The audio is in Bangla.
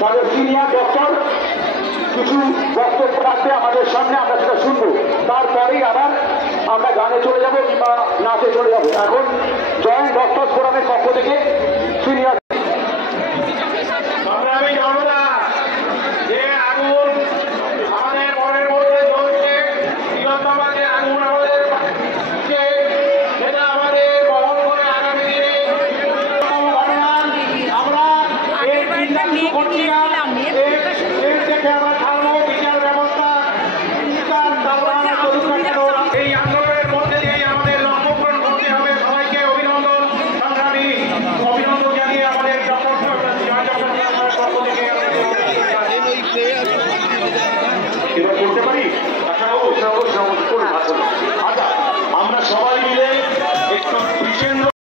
তাদের সিনিয়র ডক্টর কিছু বক্তব্য রাখবে আমাদের সামনে, আমরা সেটা শুনবো। তারপরেই আবার আমরা গানে চলে যাব কিংবা নাচে চলে যাব। এখন জয়েন্ট ডক্টর ফোরামের পক্ষ থেকে সিনিয়র